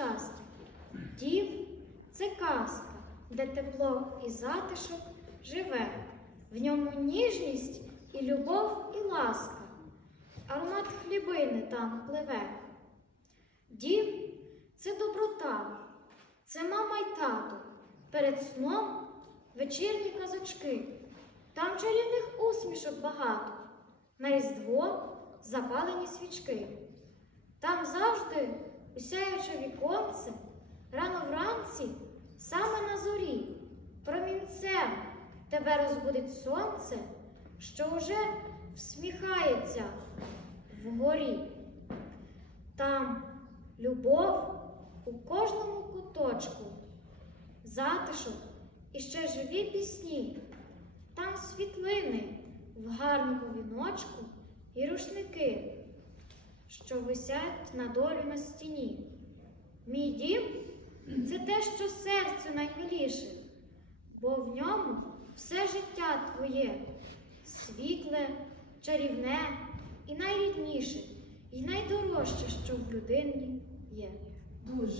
щастя. Дім це казка, де тепло і затишок живе. В ньому ніжність і любов, і ласка. Аромат хлібини там пливе. Дім це доброта, це мама й тато. Перед сном вечірні казочки. Там чарівних усмішок багато. На різдво запалені свічки. Там завжди усяюче віконце, рано вранці, саме на зорі, промінцем тебе розбудить сонце, що уже всміхається вгорі. Там любов у кожному куточку, затишок і ще живі пісні. Там світлини в гарному віночку і рушники, що висять на долю на стіні. Мій дім це те, що серцю наймиліше, бо в ньому все життя твоє, світле, чарівне і найрідніше, і найдорожче, що в людині є. Дуже